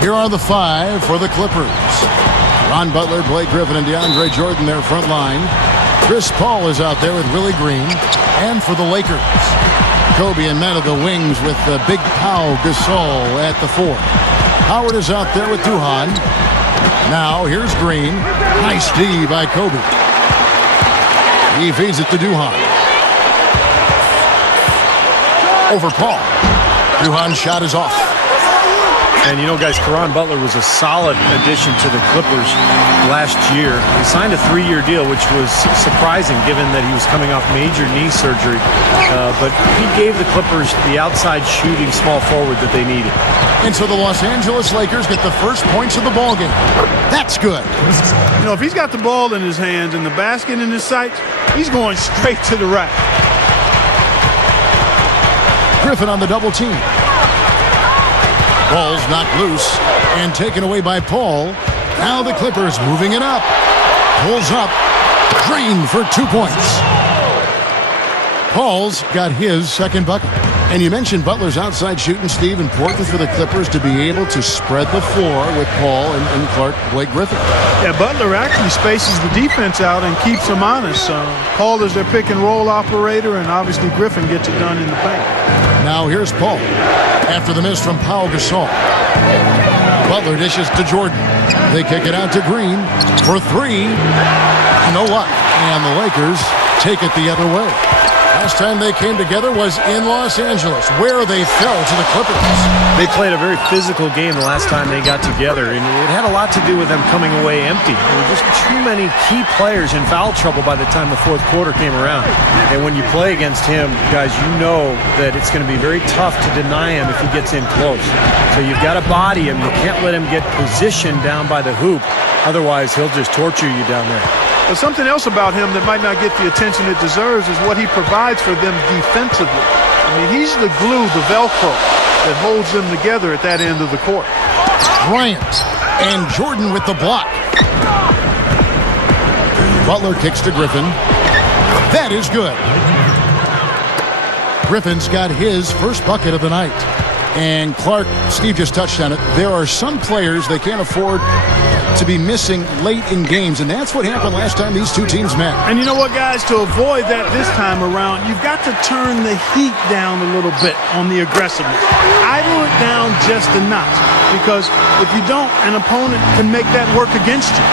Here are the five for the Clippers. Ron Butler, Blake Griffin, and DeAndre Jordan, their front line. Chris Paul is out there with Willie Green. And for the Lakers, Kobe and Matt of the wings with the big Pau Gasol at the 4. Howard is out there with Duhan. Now here's Green. Nice D by Kobe. He feeds it to Duhan. Over Paul. Duhan's shot is off. And you know, guys, Caron Butler was a solid addition to the Clippers last year. He signed a 3-year deal, which was surprising given that he was coming off major knee surgery. But he gave the Clippers the outside shooting small forward that they needed. And so the Los Angeles Lakers get the first points of the ballgame. That's good. You know, if he's got the ball in his hands and the basket in his sights, he's going straight to the rack. Griffin on the double team. Ball's knocked loose and taken away by Paul. Now the Clippers moving it up. Pulls up. Drained for 2 points. Paul's got his second bucket. And you mentioned Butler's outside shooting, Steve. Important for the Clippers to be able to spread the floor with Paul and Clark, Blake Griffin. Yeah, Butler actually spaces the defense out and keeps them honest. Paul is their pick and roll operator, and obviously Griffin gets it done in the paint. Now here's Paul. After the miss from Pau Gasol. Butler dishes to Jordan. They kick it out to Green for 3. No luck. And the Lakers take it the other way. Last time they came together was in Los Angeles, where they fell to the Clippers. They played a very physical game the last time they got together, and it had a lot to do with them coming away empty. There were just too many key players in foul trouble by the time the fourth quarter came around. And when you play against him, guys, you know that it's going to be very tough to deny him if he gets in close. So you've got to body him. You can't let him get positioned down by the hoop. Otherwise, he'll just torture you down there. But something else about him that might not get the attention it deserves is what he provides for them defensively. I mean, he's the glue, the Velcro that holds them together at that end of the court. Bryant and Jordan with the block. Butler kicks to Griffin. That is good. Griffin's got his first bucket of the night. And Clark, Steve just touched on it. There are some players they can't afford to be missing late in games, and that's what happened last time these two teams met. And you know what, guys? To avoid that this time around, you've got to turn the heat down a little bit on the aggressiveness. Idle it down just a notch, because if you don't, an opponent can make that work against you.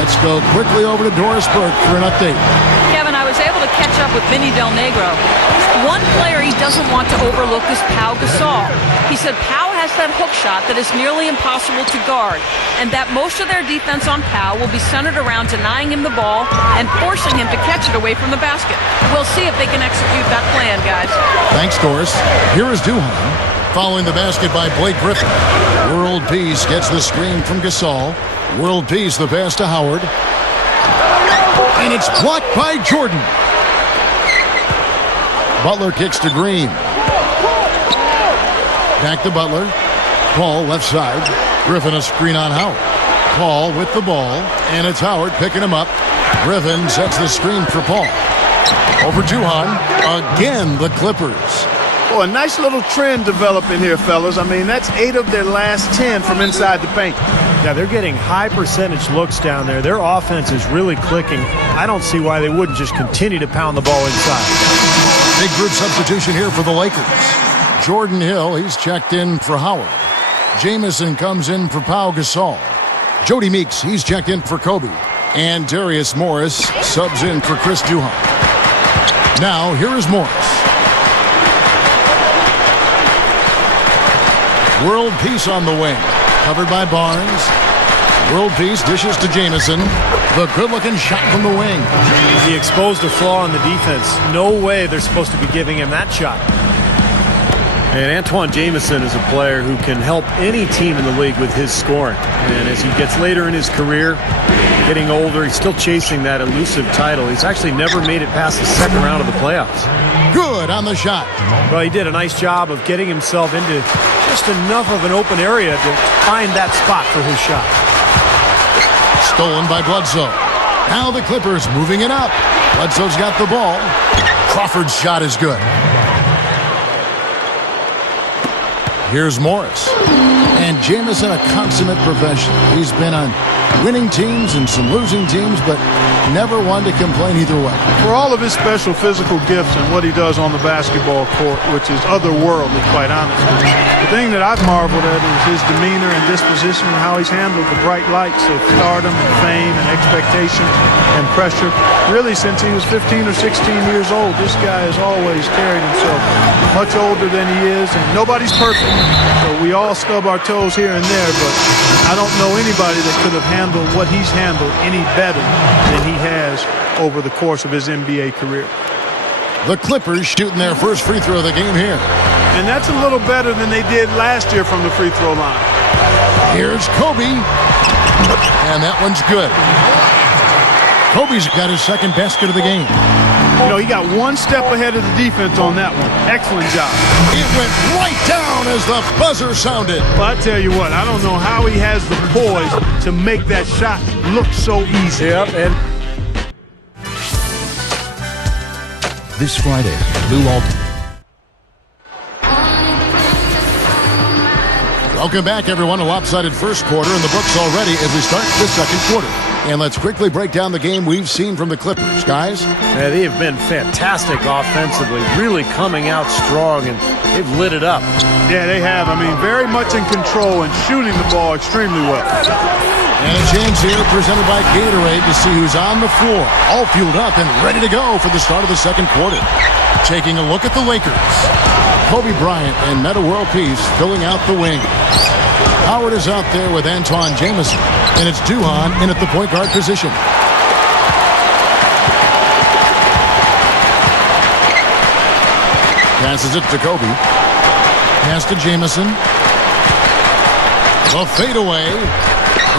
Let's go quickly over to Doris Burke for an update. Kevin, I was able to catch up with Vinny Del Negro. One player he doesn't want to overlook is Pau Gasol. He said Pau has that hook shot that is nearly impossible to guard, and that most of their defense on Pau will be centered around denying him the ball and forcing him to catch it away from the basket. We'll see if they can execute that plan, guys. Thanks, Doris. Here is Duhan, following the basket by Blake Griffin. World Peace gets the screen from Gasol. World Peace, the pass to Howard. And it's blocked by Jordan. Butler kicks to Green. Back to Butler. Paul left side. Griffin a screen on Howard. Paul with the ball. And it's Howard picking him up. Griffin sets the screen for Paul. Over Duhan. Again, the Clippers. Oh, a nice little trend developing here, fellas. I mean, that's 8 of their last 10 from inside the paint. Yeah, they're getting high percentage looks down there. Their offense is really clicking. I don't see why they wouldn't just continue to pound the ball inside. Big group substitution here for the Lakers. Jordan Hill, he's checked in for Howard. Jamison comes in for Pau Gasol. Jody Meeks, he's checked in for Kobe. And Darius Morris subs in for Chris Duhan. Now, here is Morris. World Peace on the wing. Covered by Barnes. World Peace dishes to Jamison. The good-looking shot from the wing. He exposed a flaw in the defense. No way they're supposed to be giving him that shot. And Antoine Jamison is a player who can help any team in the league with his scoring. And as he gets later in his career, getting older, he's still chasing that elusive title. He's actually never made it past the second round of the playoffs. Good on the shot. Well, he did a nice job of getting himself into just enough of an open area to find that spot for his shot. Stolen by Bledsoe. Now the Clippers moving it up. Bledsoe's got the ball. Crawford's shot is good. Here's Morris. And Jamison, a consummate professional. He's been on winning teams and some losing teams, but never one to complain either way. For all of his special physical gifts and what he does on the basketball court, which is otherworldly, quite honestly, the thing that I've marveled at is his demeanor and disposition and how he's handled the bright lights of stardom and fame and expectation and pressure. Really, since he was 15 or 16 years old, this guy has always carried himself much older than he is, and nobody's perfect. So we all stub our toes here and there, but I don't know anybody that could have handled what he's handled any better than he has over the course of his NBA career. The Clippers shooting their first free throw of the game here. And that's a little better than they did last year from the free throw line. Here's Kobe. And that one's good. Kobe's got his second basket of the game. You know, he got one step ahead of the defense on that one. Excellent job. It went right down as the buzzer sounded. Well, I tell you what, I don't know how he has the poise to make that shot look so easy. Yep, and this Friday, Lou Alt. Welcome back, everyone. A lopsided first quarter in the books already as we start the second quarter. And let's quickly break down the game we've seen from the Clippers, guys. yeah, they have been fantastic offensively, really coming out strong, and they've lit it up. Yeah, they have. I mean, very much in control and shooting the ball extremely well. And a chance here presented by Gatorade to see who's on the floor, all fueled up and ready to go for the start of the second quarter. Taking a look at the Lakers. Kobe Bryant and Metta World Peace filling out the wings. Howard is out there with Antawn Jamison, and it's Duhon in at the point guard position. Passes it to Kobe. Pass to Jamison. The fadeaway.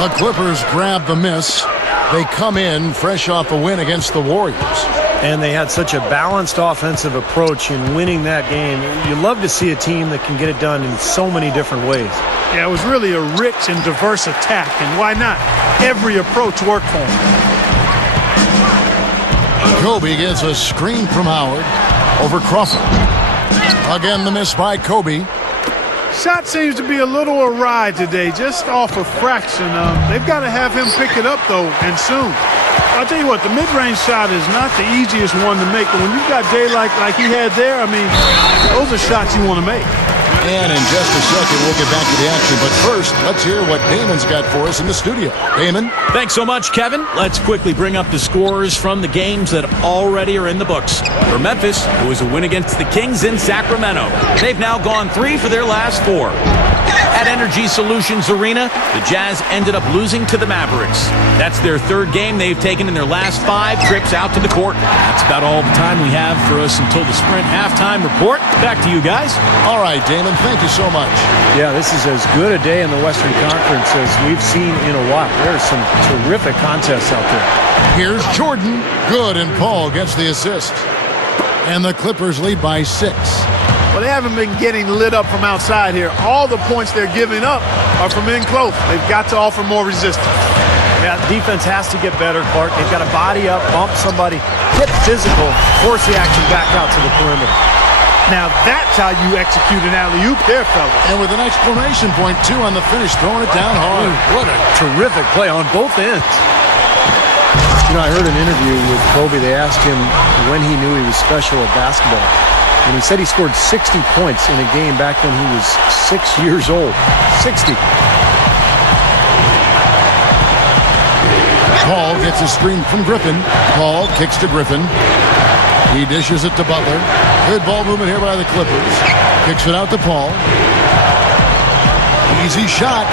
The Clippers grab the miss. They come in fresh off a win against the Warriors. And they had such a balanced offensive approach in winning that game. You love to see a team that can get it done in so many different ways. Yeah, it was really a rich and diverse attack, and why not? Every approach worked for him. Kobe gets a screen from Howard over Crawford. Again, the miss by Kobe. Shot seems to be a little awry today, just off a fraction. They've got to have him pick it up, though, and soon. I'll tell you what, the mid-range shot is not the easiest one to make, but when you've got daylight like he had there, I mean, those are shots you want to make. And in just a second, we'll get back to the action. But first, let's hear what Damon's got for us in the studio. Damon? Thanks so much, Kevin. Let's quickly bring up the scores from the games that already are in the books. For Memphis, it was a win against the Kings in Sacramento. They've now gone 3 for their last 4. At Energy Solutions Arena, the Jazz ended up losing to the Mavericks. That's their 3rd game they've taken in their last 5 trips out to the court. That's about all the time we have for us until the Sprint halftime report. Back to you guys. All right, Damon, thank you so much. Yeah, this is as good a day in the Western Conference as we've seen in a while. There's some terrific contests out there. Here's Jordan. Good, and Paul gets the assist. And the Clippers lead by 6. Well, they haven't been getting lit up from outside here. All the points they're giving up are from in close. They've got to offer more resistance. Yeah, defense has to get better, Clark. They've got to body up, bump somebody, get physical, force the action back out to the perimeter. Now that's how you execute an alley-oop there, fellas. And with an exclamation point, too, on the finish, throwing it down hard. What a terrific play on both ends. You know, I heard an interview with Kobe. They asked him when he knew he was special at basketball. And he said he scored 60 points in a game back when he was 6 years old. 60. Paul gets a screen from Griffin. Paul kicks to Griffin. He dishes it to Butler. Good ball movement here by the Clippers. Kicks it out to Paul. Easy shot.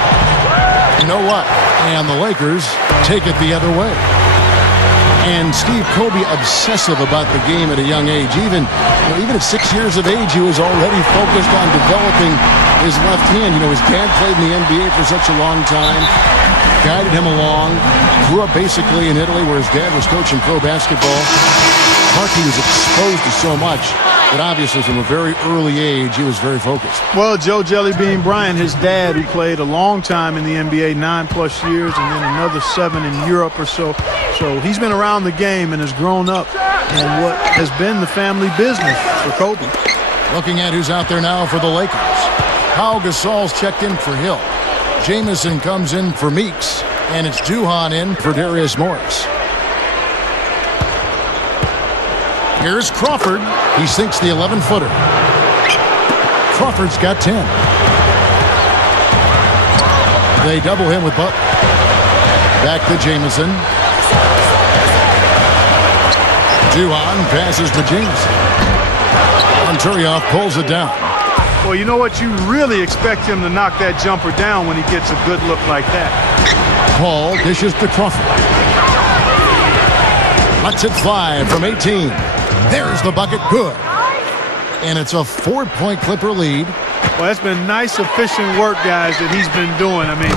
You know what? And the Lakers take it the other way. And Steve Kobe obsessive about the game at a young age. Even at 6 years of age, he was already focused on developing his left hand. You know, his dad played in the NBA for such a long time, guided him along, grew up basically in Italy where his dad was coaching pro basketball. Markey was exposed to so much that obviously from a very early age, he was very focused. Well, Joe Jellybean Bryant, his dad, who played a long time in the NBA, 9+ years, and then another 7 in Europe or so. So he's been around the game and has grown up in what has been the family business for Kobe. Looking at who's out there now for the Lakers. Pau Gasol's checked in for Hill. Jamison comes in for Meeks. And it's Duhon in for Darius Morris. Here's Crawford. He sinks the 11-footer. Crawford's got 10. They double him with Butler. Back to Jamison. Duhon passes to Jamison. And Turioff pulls it down. Well, you know what? You really expect him to knock that jumper down when he gets a good look like that. Paul dishes to Crawford. Lets it fly from 18. There's the bucket. Good. And it's a 4-point Clipper lead. Well, that's been nice, efficient work, guys, that he's been doing. I mean,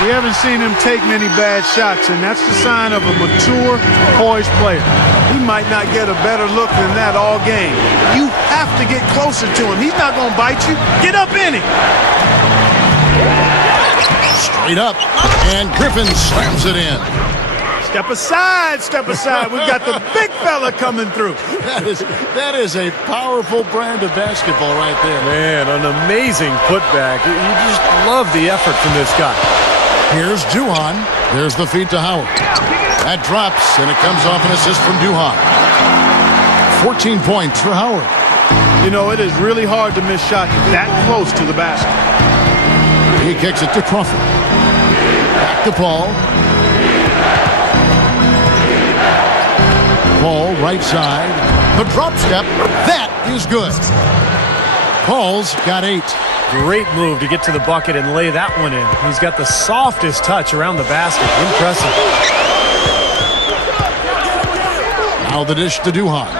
we haven't seen him take many bad shots, and that's the sign of a mature, poised player. He might not get a better look than that all game. You have to get closer to him. He's not going to bite you. Get up in him. Straight up, and Griffin slams it in. Step aside, step aside. We've got the big fella coming through. That is a powerful brand of basketball right there. Man, an amazing putback. You just love the effort from this guy. Here's Duhon. There's the feed to Howard. That drops, and it comes off an assist from Duhon. 14 points for Howard. You know, it is really hard to miss shots that close to the basket. He kicks it to Crawford. Back to Paul. Paul, right side. The drop step. That is good. Paul's got 8. Great move to get to the bucket and lay that one in. He's got the softest touch around the basket. Impressive. Now the dish to Duhon.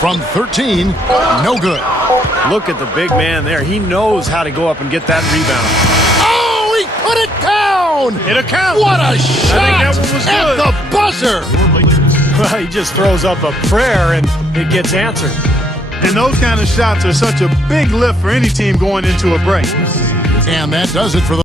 From 13, no good. Look at the big man there. He knows how to go up and get that rebound. Oh, he put it down! It'll count. What a shot! that one was at good. the buzzer! Well, he just throws up a prayer and it gets answered. And those kind of shots are such a big lift for any team going into a break. And that does it for the